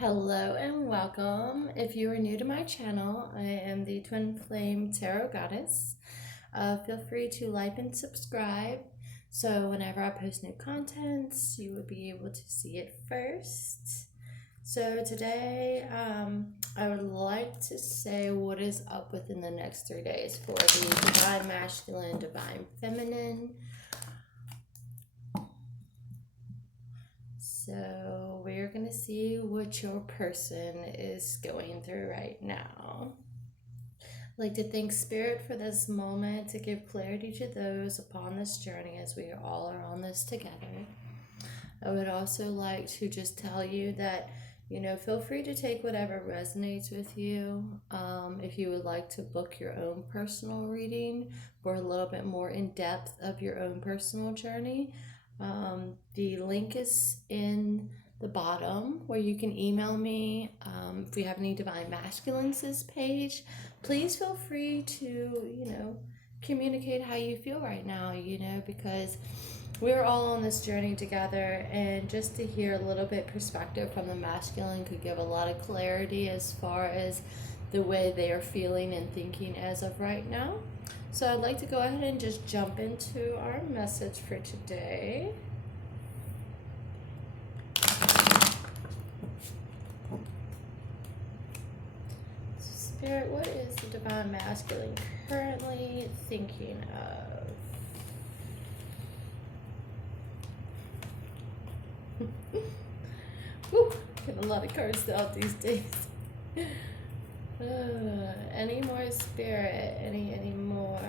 Hello and welcome. If you are new to my channel, I am the Twin Flame Tarot Goddess. Feel free to like and subscribe so whenever I post new contents, you would be able to see it first. So today, I would like to say what is up within the next 3 days for the Divine Masculine, Divine Feminine. So we're going to see what your person is going through right now. I'd like to thank Spirit for this moment to give clarity to those upon this journey as we all are on this together. I would also like to just tell you that, feel free to take whatever resonates with you. If you would like to book your own personal reading for a little bit more in depth of your own personal journey, the link is in the bottom where you can email me. If we have any Divine Masculines page, please feel free to, communicate how you feel right now, because we're all on this journey together, and just to hear a little bit perspective from the masculine could give a lot of clarity as far as the way they are feeling and thinking as of right now. So I'd like to go ahead and just jump into our message for today. Spirit, what is the Divine Masculine currently thinking of? Whew, getting a lot of cards out these days. Any more Spirit? Any more?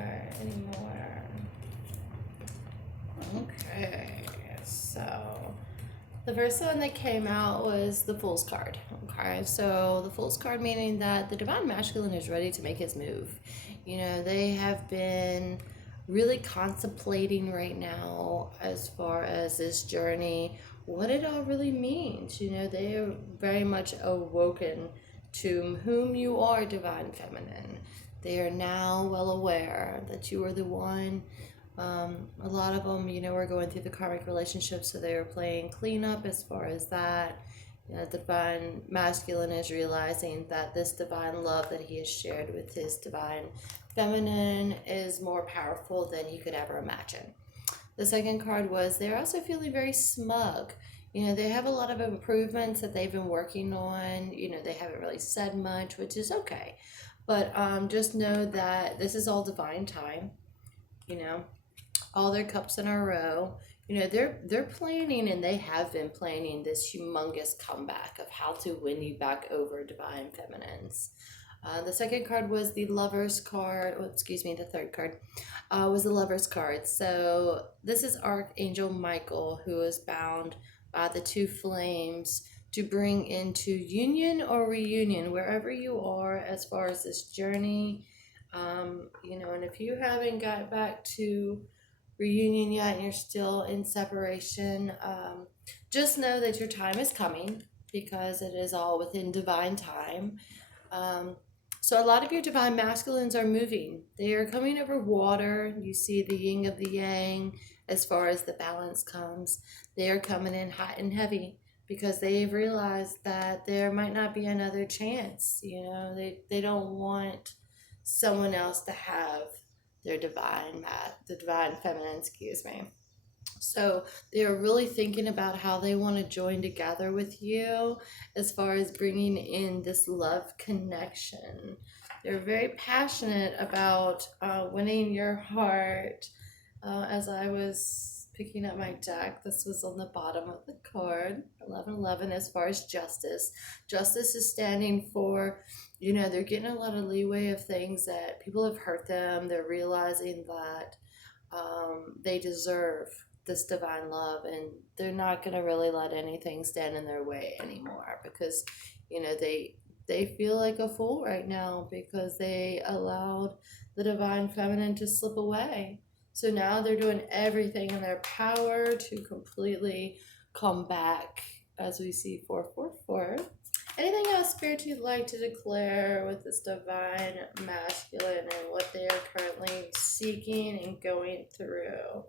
Okay, so the first one that came out was the Fool's card. Okay, so the Fool's card meaning that the Divine Masculine is ready to make his move. They have been really contemplating right now as far as this journey, what it all really means. They are very much awoken to whom you are, Divine Feminine. They are now well aware that you are the one. A lot of them, are going through the karmic relationship, so they are playing cleanup as far as that. The Divine Masculine is realizing that this divine love that he has shared with his Divine Feminine is more powerful than he could ever imagine. The second card was they're also feeling very smug. They have a lot of improvements that they've been working on. They haven't really said much, which is okay. But just know that this is all divine time. All their cups in a row. They're planning, and they have been planning this humongous comeback of how to win you back over, Divine Feminines. The second card was the Lover's card. The third card was the Lover's card. So this is Archangel Michael, who is bound by the two flames to bring into union or reunion wherever you are as far as this journey. And if you haven't got back to reunion yet and you're still in separation, just know that your time is coming, because it is all within divine time. So a lot of your Divine Masculines are moving. They are coming over water. You see the yin of the yang as far as the balance comes. They are coming in hot and heavy because they've realized that there might not be another chance. They don't want someone else to have their the Divine Feminine, excuse me. So they are really thinking about how they want to join together with you as far as bringing in this love connection. They're very passionate about winning your heart. As I was picking up my deck, this was on the bottom of the card, 1111, as far as justice. Justice is standing for, they're getting a lot of leeway of things that people have hurt them. They're realizing that they deserve this divine love, and they're not going to really let anything stand in their way anymore, because they feel like a fool right now because they allowed the Divine Feminine to slip away. So now they're doing everything in their power to completely come back, as we see 444. Anything else, Spirit, you'd like to declare with this Divine Masculine and what they are currently seeking and going through?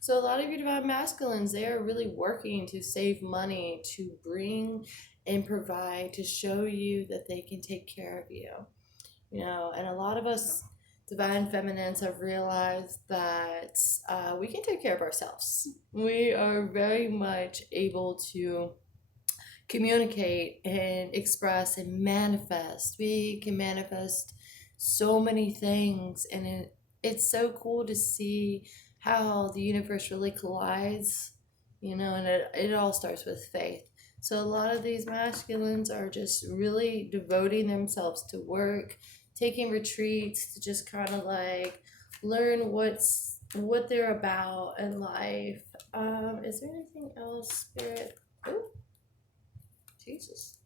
So a lot of your divine masculines, they are really working to save money, to bring and provide, to show you that they can take care of you. And a lot of us divine feminines have realized that we can take care of ourselves. We are very much able to communicate and express and manifest. We can manifest so many things, and it's so cool to see how the universe really collides, and it all starts with faith. So a lot of these masculines are just really devoting themselves to work, taking retreats to just kind of like learn what they're about in life. Is there anything else, Spirit? Oh, Jesus.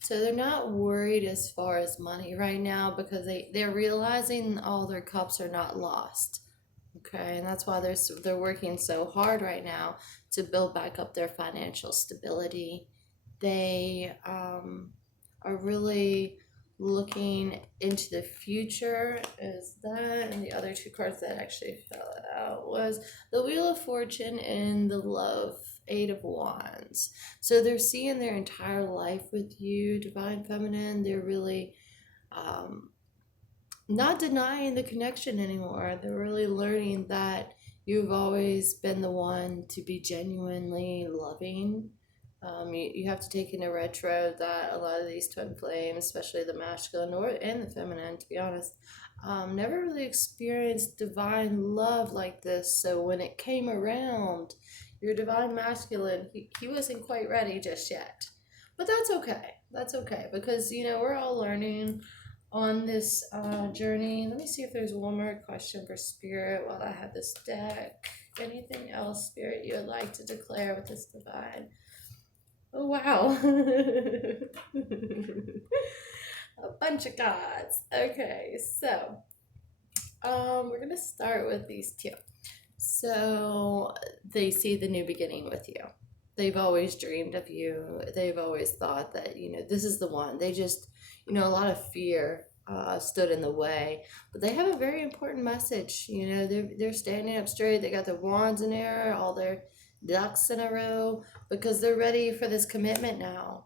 So they're not worried as far as money right now because they're realizing all their cups are not lost. Okay, and that's why they're working so hard right now to build back up their financial stability. They are really looking into the future. Is that, and the other two cards that actually fell out was the Wheel of Fortune and the Love Eight of Wands. So they're seeing their entire life with you, Divine Feminine. They're really not denying the connection anymore. They're really learning that you've always been the one to be genuinely loving. You have to take into retro that a lot of these twin flames, especially the masculine and the feminine, to be honest, never really experienced divine love like this. So when it came around, your divine masculine, he wasn't quite ready just yet. But that's okay. That's okay because, we're all learning on this journey. Let me see if there's one more question for Spirit while I have this deck. Anything else, Spirit, you would like to declare with this divine? Oh, wow. A bunch of cards. Okay, so we're going to start with these two. So they see the new beginning with you. They've always dreamed of you. They've always thought that, this is the one. They just, a lot of fear stood in the way. But they have a very important message. They're standing up straight. They got their wands in air, all their ducks in a row, because they're ready for this commitment now.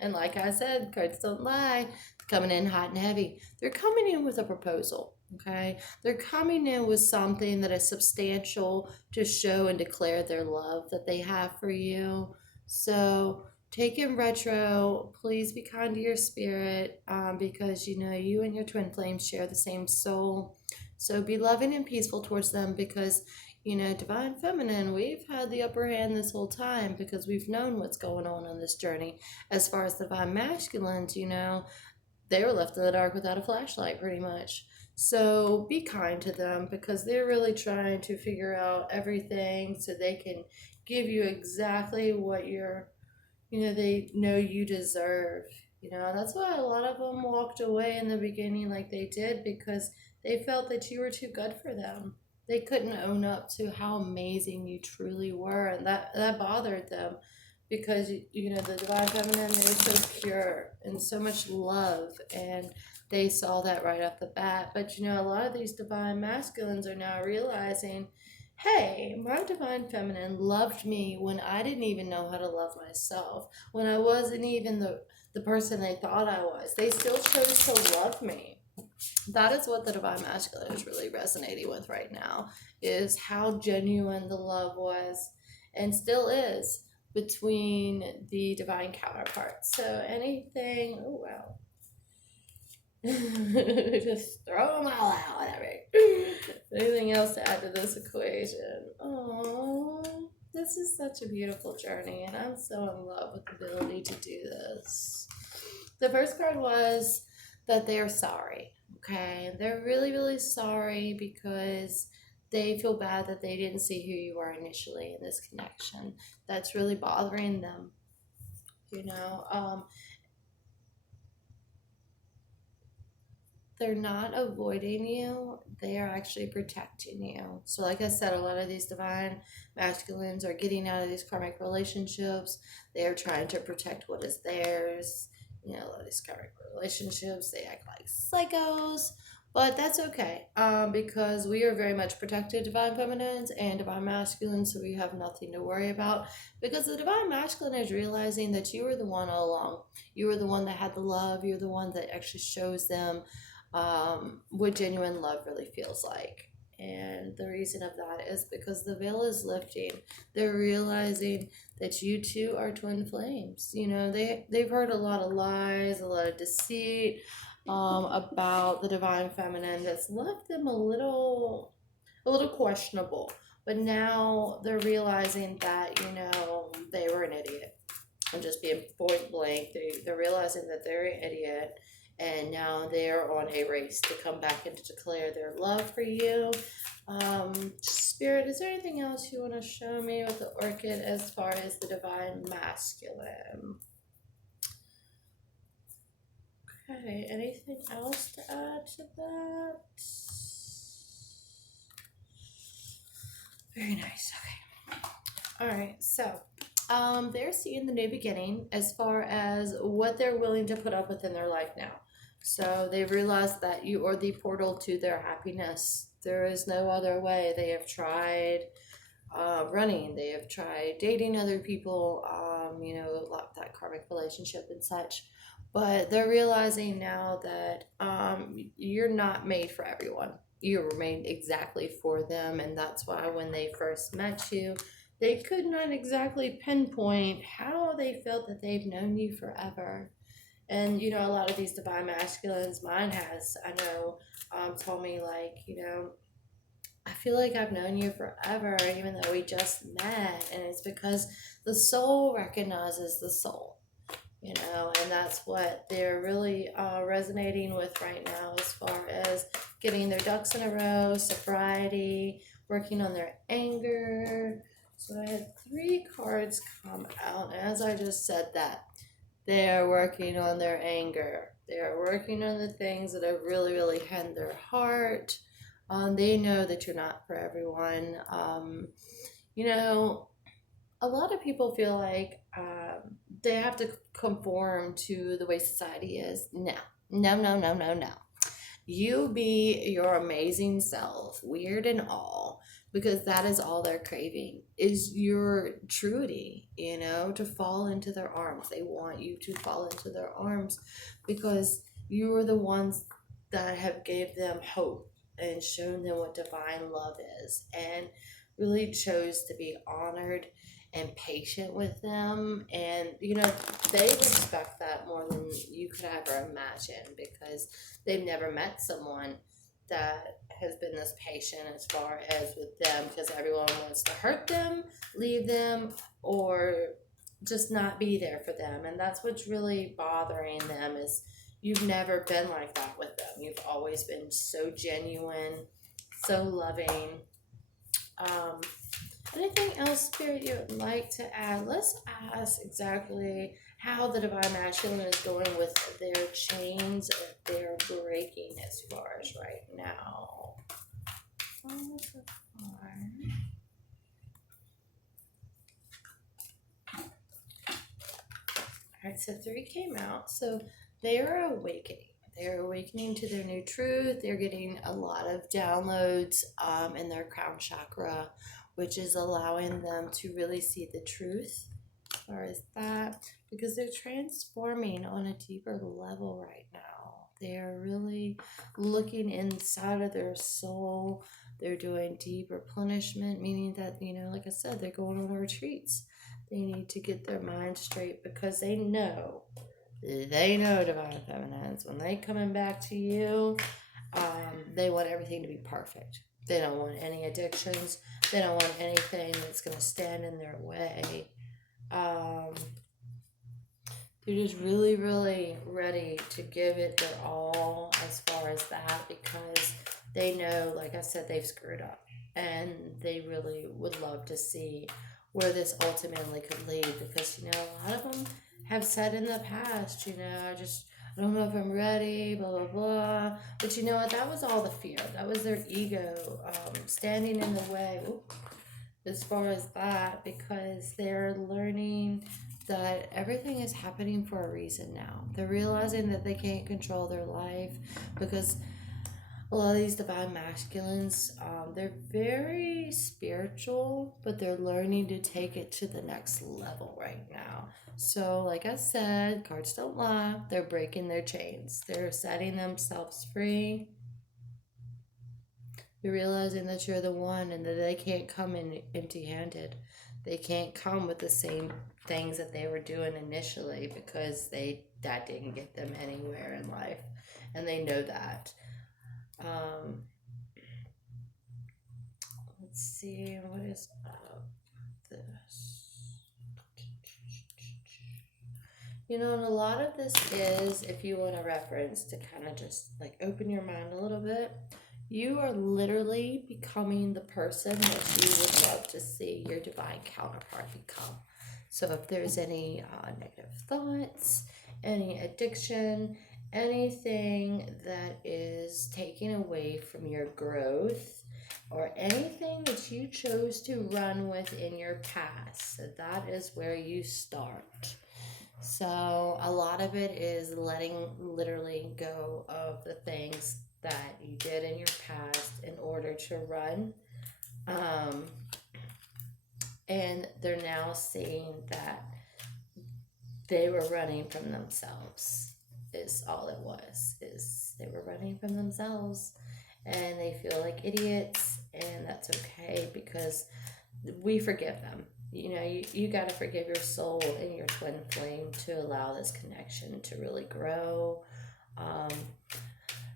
And like I said, cards don't lie. Coming in hot and heavy. They're coming in with a proposal. Okay, they're coming in with something that is substantial to show and declare their love that they have for you. So take in retro. Please be kind to your spirit, because you and your twin flames share the same soul. So be loving and peaceful towards them because divine feminine, we've had the upper hand this whole time because we've known what's going on this journey. As far as divine masculines, they were left in the dark without a flashlight pretty much. So be kind to them because they're really trying to figure out everything so they can give you exactly what they know you deserve. That's why a lot of them walked away in the beginning like they did because they felt that you were too good for them. They couldn't own up to how amazing you truly were, and that bothered them because the divine feminine, they were so pure and so much love, and they saw that right off the bat. But a lot of these divine masculines are now realizing, hey, my divine feminine loved me when I didn't even know how to love myself, when I wasn't even the person they thought I was. They still chose to love me. That is what the divine masculine is really resonating with right now, is how genuine the love was and still is between the divine counterparts. So anything, oh wow. Just throw them all out. Anything else to add to this equation? Oh, this is such a beautiful journey, and I'm so in love with the ability to do this. The first card was that they're sorry. Okay, they're really, really sorry because they feel bad that they didn't see who you are initially in this connection. That's really bothering them. They're not avoiding you, they are actually protecting you. So like I said, a lot of these divine masculines are getting out of these karmic relationships. They are trying to protect what is theirs. A lot of these karmic relationships, they act like psychos, But that's okay, because we are very much protected divine feminines and divine masculines, so we have nothing to worry about. Because the divine masculine is realizing that you were the one all along. You were the one that had the love. You're the one that actually shows them what genuine love really feels like. And the reason of that is because the veil is lifting. They're realizing that you two are twin flames. You know, they've heard a lot of lies, a lot of deceit, about the divine feminine that's left them a little questionable. But now they're realizing that, you know, they were an idiot. I'm just being point blank. They're realizing that they're an idiot, and now they're on a race to come back and to declare their love for you. Spirit, is there anything else you want to show me with the orchid as far as the divine masculine? Okay, anything else to add to that? Very nice. Okay. All right. So, they're seeing the new beginning as far as what they're willing to put up with in their life now. So they've realized that you are the portal to their happiness. There is no other way. They have tried running. They have tried dating other people. You know, like that karmic relationship and such. But they're realizing now that you're not made for everyone. You were made exactly for them, and that's why when they first met you, they could not exactly pinpoint how they felt that they've known you forever. And you know, a lot of these divine masculines, mine has, I know, told me like, you know, I feel like I've known you forever, even though we just met, and it's because the soul recognizes the soul, you know, and that's what they're really resonating with right now as far as getting their ducks in a row, sobriety, working on their anger. So I had 3 cards come out, and as I just said that, they're working on their anger. They're working on the things that have really, really had their heart. They know that you're not for everyone. You know, a lot of people feel like they have to conform to the way society is. No, no, no, no, no, no. You be your amazing self, weird and all, because that is all they're craving is your truity, you know, to fall into their arms. They want you to fall into their arms because you are the ones that have gave them hope and shown them what divine love is, and really chose to be honored and patient with them. And you know, they respect that more than you could ever imagine, because they've never met someone that has been this patient as far as with them, because everyone wants to hurt them, leave them, or just not be there for them. And that's what's really bothering them is you've never been like that with them. You've always been so genuine, so loving. um, Anything else, Spirit, you would like to add? Let's ask exactly how the divine masculine is going with their chains that they're breaking as far as right now. Alright, so 3 came out. So they are awakening. They're awakening to their new truth. They're getting a lot of downloads in their crown chakra, which is allowing them to really see the truth as far as that, because they're transforming on a deeper level right now. They're really looking inside of their soul. They're doing deep replenishment, meaning that, you know, like I said, they're going on retreats. They need to get their mind straight because they know divine feminines, when they coming back to you, they want everything to be perfect. They don't want any addictions. They don't want anything that's going to stand in their way. They're just really, really ready to give it their all as far as that, because they know, like I said, they've screwed up, and they really would love to see where this ultimately could lead, because, you know, a lot of them have said in the past, you know, I don't know if I'm ready, blah, blah, blah. But you know what? That was all the fear. That was their ego standing in the way as far as that, because they're learning that everything is happening for a reason now. They're realizing that they can't control their life because A lot of these divine masculines, they're very spiritual, but they're learning to take it to the next level right now. So, like I said, cards don't lie. They're breaking their chains. They're setting themselves free. You're realizing that you're the one and that they can't come in empty-handed. They can't come with the same things that they were doing initially because that didn't get them anywhere in life, and they know that. Um, let's see what is up this. And a lot of this is, if you want a reference to kind of just like open your mind a little bit, you are literally becoming the person that you would love to see your divine counterpart become. So if there's any negative thoughts, any addiction, anything that is taking away from your growth, or anything that you chose to run with in your past, that is where you start. So a lot of it is letting literally go of the things that you did in your past in order to run. And they're now seeing that they were running from themselves, is all it was, is they were running from themselves, and they feel like idiots, and that's okay because we forgive them. You got to forgive your soul and your twin flame to allow this connection to really grow.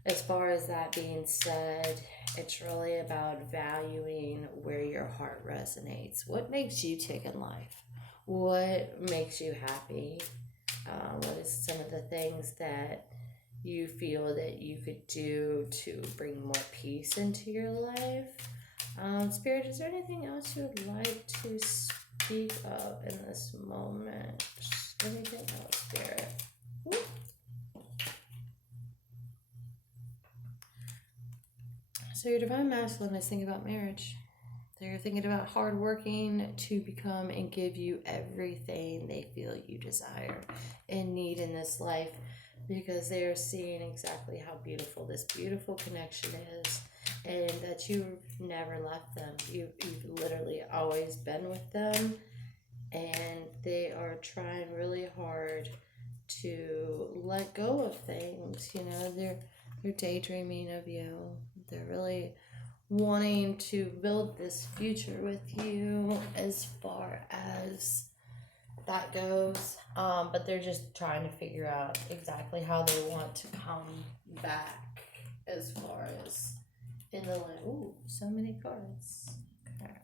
As far as that being said, it's really about valuing where your heart resonates. What makes you tick in life? What makes you happy? What is some of the things that you feel that you could do to bring more peace into your life? Spirit, is there anything else you would like to speak of in this moment? Anything else, Spirit? Woo. So your divine masculine is thinking about marriage. They're thinking about hard working to become and give you everything they feel you desire and need in this life, because they are seeing exactly how beautiful this beautiful connection is, and that you've never left them. You've literally always been with them, and they are trying really hard to let go of things. They're daydreaming of you. They're really wanting to build this future with you as far as that goes. But they're just trying to figure out exactly how they want to come back as far as in the land. Ooh, so many cards. Okay.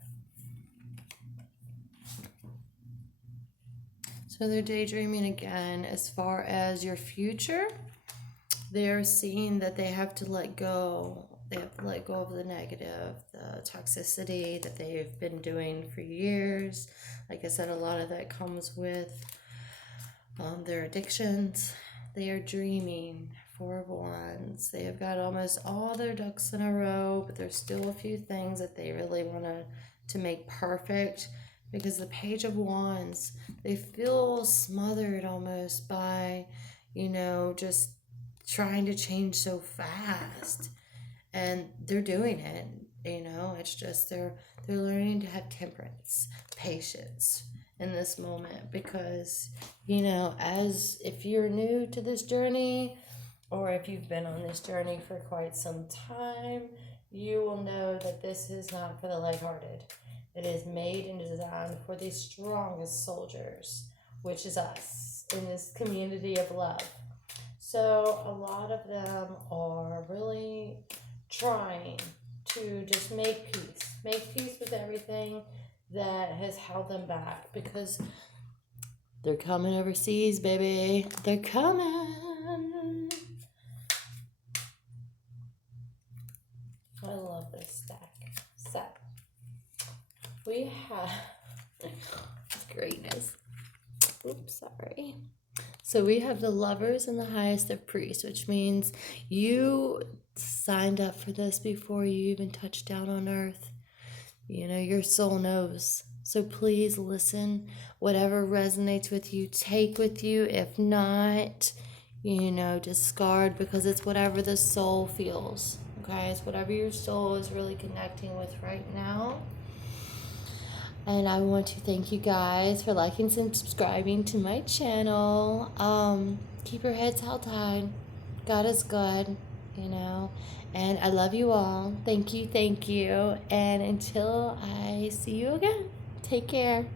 So they're daydreaming again as far as your future. They're seeing that they have to let go. They have to let go of the negative, the toxicity that they've been doing for years. Like I said, a lot of that comes with their addictions. They are dreaming. Four of Wands. They have got almost all their ducks in a row, but there's still a few things that they really want to make perfect, because the Page of Wands, they feel smothered almost by, just trying to change so fast, and they're doing it. It's just they're learning to have temperance, patience in this moment, because as if you're new to this journey, or if you've been on this journey for quite some time, you will know that this is not for the lighthearted. It is made and designed for the strongest soldiers, which is us in this community of love. So a lot of them are really trying to just make peace with everything that has held them back, because they're coming overseas, baby. They're coming. I love this stack. So we have greatness. Oops, sorry. So we have the Lovers and the Highest of Priests, which means you signed up for this before you even touched down on earth. Your soul knows. So please listen. Whatever resonates with you, take with you. If not, discard, because it's whatever the soul feels. guys, whatever your soul is really connecting with right now. And I want to thank you guys for liking and subscribing to my channel. Keep your heads held high. God is good, you know. And I love you all. Thank you, thank you. And until I see you again, take care.